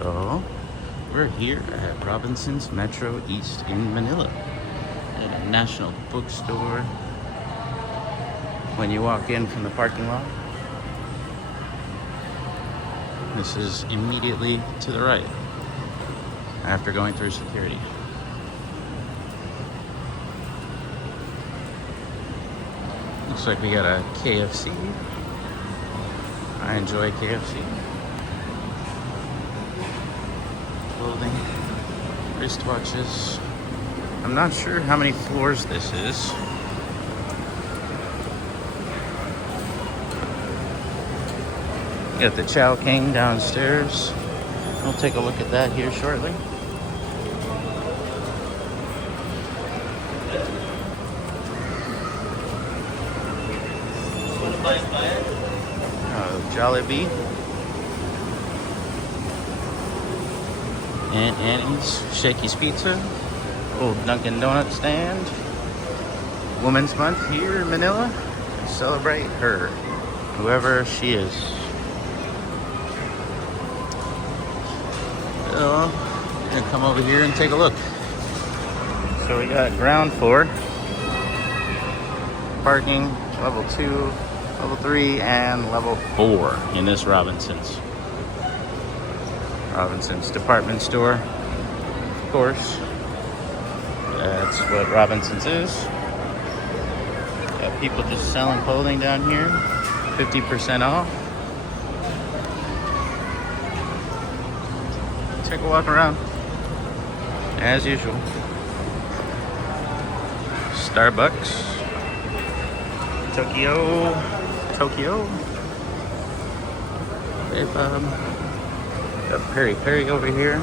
So we're here at Robinson's Metro East in Manila, at a national bookstore. When you walk in from the parking lot, this is immediately to the right after going through security. Looks like we got a KFC. I enjoy KFC. Clothing, wristwatches. I'm not sure how many floors this is. Got the Chow King downstairs. We'll take a look at that here shortly. Jollibee. Aunt Annie's, Shakey's Pizza. Old Dunkin' Donut stand. Women's Month here in Manila. Celebrate her, whoever she is. So, I'm gonna come over here and take a look. So we got ground floor, parking, level 2, level 3, and level 4 in this Robinson's department store. Of course, that's what Robinson's is. Got people just selling clothing down here, 50% off. Take a walk around, as usual. Starbucks, Tokyo. They've got Peri Peri over here.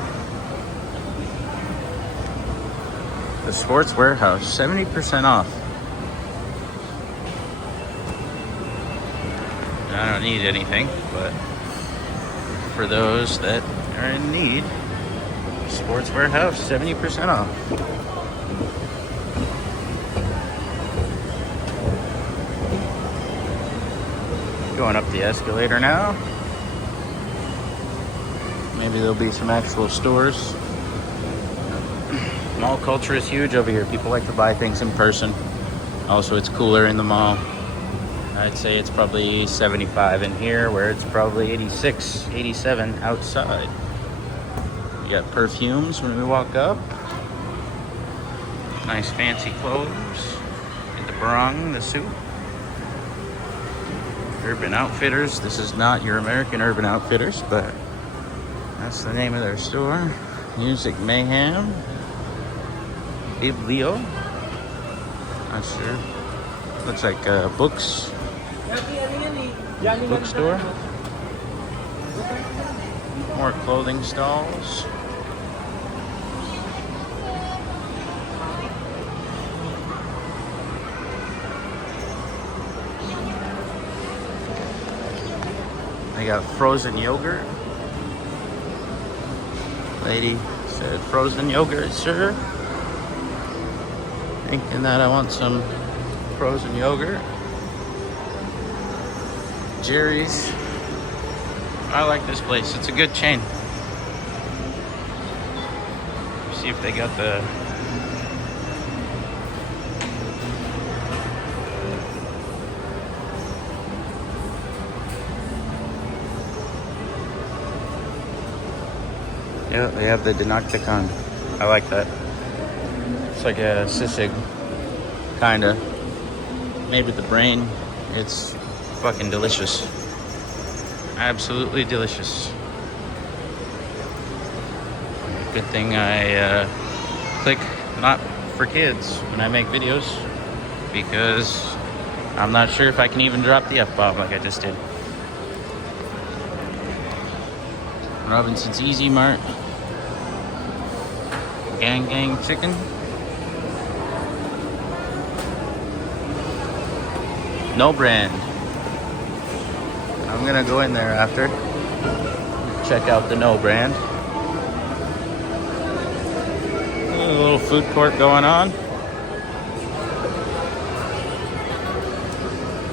The Sports Warehouse, 70% off. I don't need anything, but for those that are in need, Sports Warehouse, 70% off. Going up the escalator now. Maybe there'll be some actual stores. Mall culture is huge over here. People like to buy things in person. Also, it's cooler in the mall. I'd say it's probably 75 in here, where it's probably 86, 87 outside. We got perfumes when we walk up. Nice fancy clothes. Get the barong, the suit. Urban Outfitters. This is not your American Urban Outfitters, but that's the name of their store. Music Mayhem. Biblio. Not sure. Looks like books. Bookstore. More clothing stalls. They got frozen yogurt. Lady said, "Frozen yogurt, sir." Thinking that I want some frozen yogurt. Jerry's. I like this place. It's a good chain. See if they got the yeah, they have the Dinocticon. I like that. It's like a sisig, kinda. Made with the brain. It's fucking delicious. Absolutely delicious. Good thing I click not for kids when I make videos, because I'm not sure if I can even drop the F-bomb like I just did. Robinson's Easy Mart. Gang chicken. No brand. I'm gonna go in there after. Check out the No brand. A little food court going on.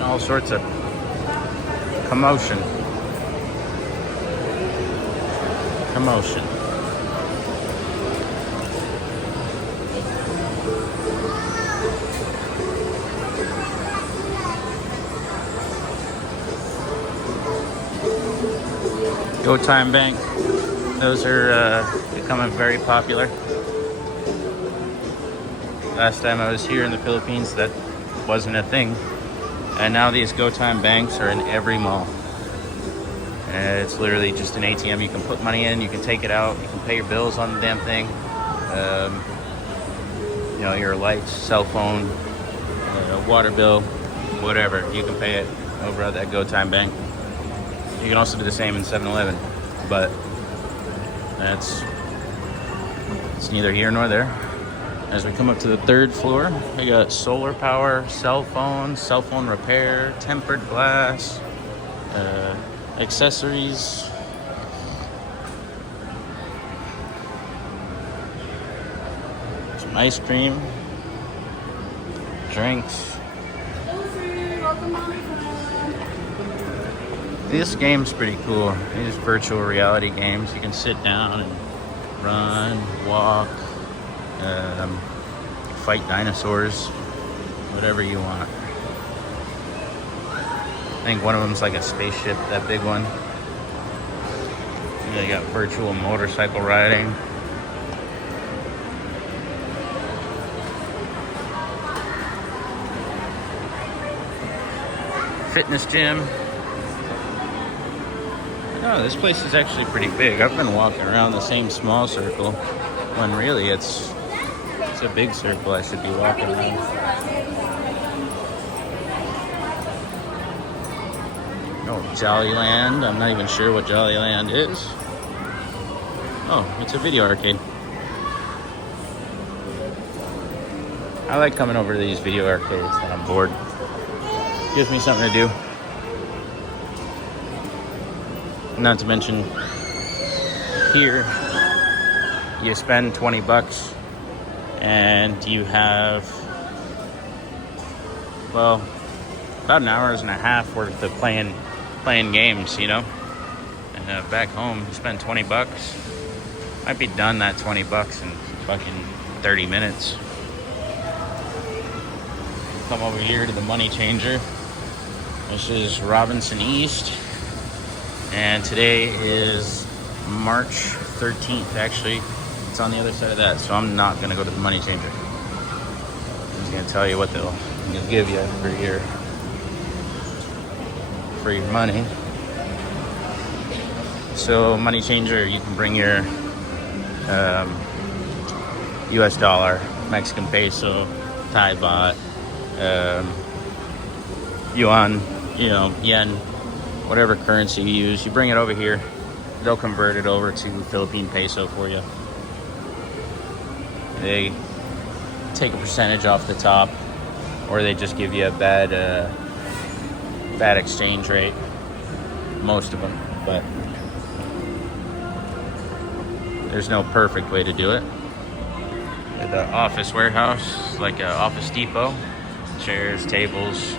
All sorts of commotion. commotion. GoTime Bank. Those are becoming very popular. Last time I was here in the Philippines, that wasn't a thing. And now these GoTime banks are in every mall. And it's literally just an ATM. You can put money in, you can take it out, you can pay your bills on the damn thing. You know, your lights, cell phone, water bill, whatever. You can pay it over at that GoTime bank. You can also do the same in 7-Eleven, but it's neither here nor there. As we come up to the 3rd floor, we got solar power, cell phone repair, tempered glass, accessories. Some ice cream, drinks. This game's pretty cool. These virtual reality games. You can sit down and run, walk, fight dinosaurs, whatever you want. I think one of them's like a spaceship, that big one. You got virtual motorcycle riding. Fitness gym. Oh, this place is actually pretty big. I've been walking around the same small circle when really it's a big circle I should be walking around. Oh, Jollyland. I'm not even sure what Jollyland is. Oh, it's a video arcade. I like coming over to these video arcades when I'm bored. Gives me something to do. Not to mention, here you spend 20 bucks and you have, well, about an hour and a half worth of playing games, you know. And back home, you spend 20 bucks. Might be done that 20 bucks in fucking 30 minutes. Come over here to the Money Changer. This is Robinson East. And today is March 13th, actually. It's on the other side of that, so I'm not going to go to the Money Changer. I'm just going to tell you what they'll give you for your money. So Money Changer, you can bring your US dollar, Mexican peso, Thai baht, yuan, yen, whatever currency you use, you bring it over here, they'll convert it over to Philippine peso for you. They take a percentage off the top, or they just give you a bad exchange rate. Most of them, but there's no perfect way to do it. At the office warehouse, like a Office Depot, chairs, tables.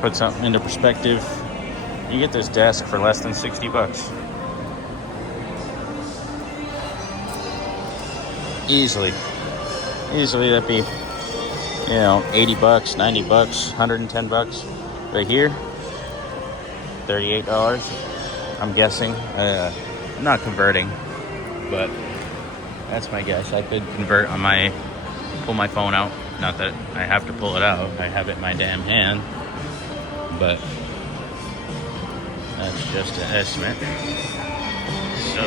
Put something into perspective, you get this desk for less than 60 bucks. Easily that'd be, 80 bucks, 90 bucks, 110 bucks. Right here, $38, I'm guessing. I'm not converting, but that's my guess. I could convert on pull my phone out. Not that I have to pull it out, I have it in my damn hand. But that's just an estimate. So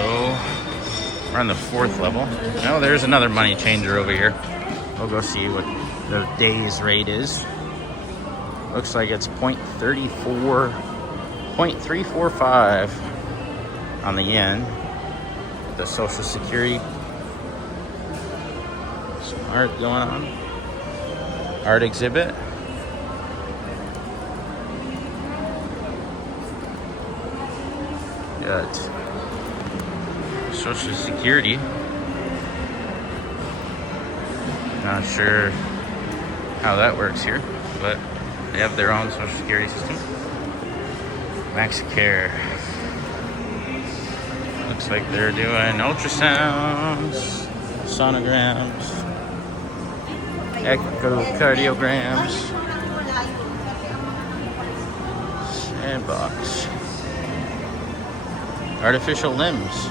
we're on the 4th level. Oh, there's another Money Changer over here. We'll go see what the day's rate is. Looks like it's 0.345 on the yen. The Social Security. Some art going on. Art exhibit. Got Social Security. Not sure how that works here, but they have their own Social Security system. MaxiCare. Looks like they're doing ultrasounds, sonograms, echocardiograms, Sandbox, artificial limbs.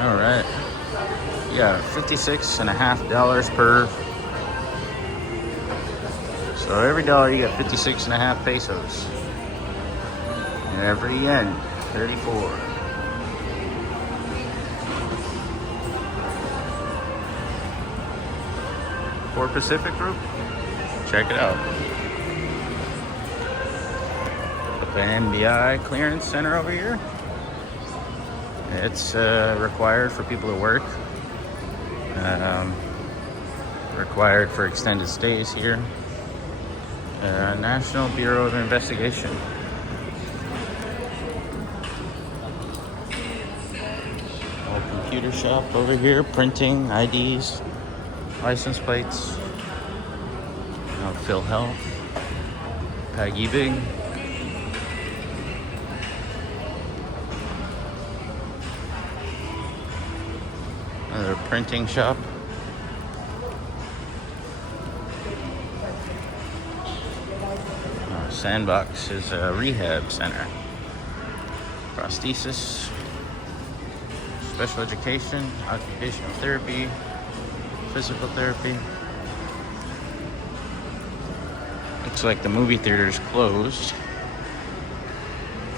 All right. Yeah, $56.50 per. So every dollar you get 56.5 pesos. And every yen, 34. For Pacific Group, check it out. The MBI clearance center over here. It's required for people to work. Required for extended stays here. National Bureau of Investigation. A computer shop over here, printing IDs, license plates. Phil Health, Paggy Big. Another printing shop. Sandbox is a rehab center. Prosthesis, special education, occupational therapy, physical therapy. Looks like the movie theater's closed.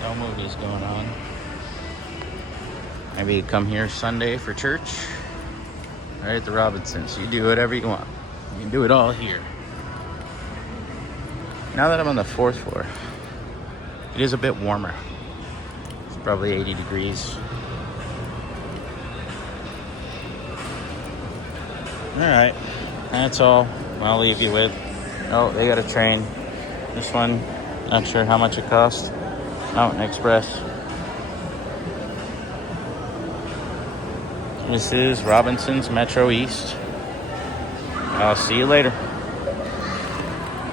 No movies going on. Maybe you come here Sunday for church. Right at the Robinsons. You do whatever you want. You can do it all here. Now that I'm on the 4th floor, it is a bit warmer. It's probably 80 degrees. Alright, that's all I'll leave you with. Oh, they got a train. This one, not sure how much it costs. Mountain Express. This is Robinson's Metro East. I'll see you later.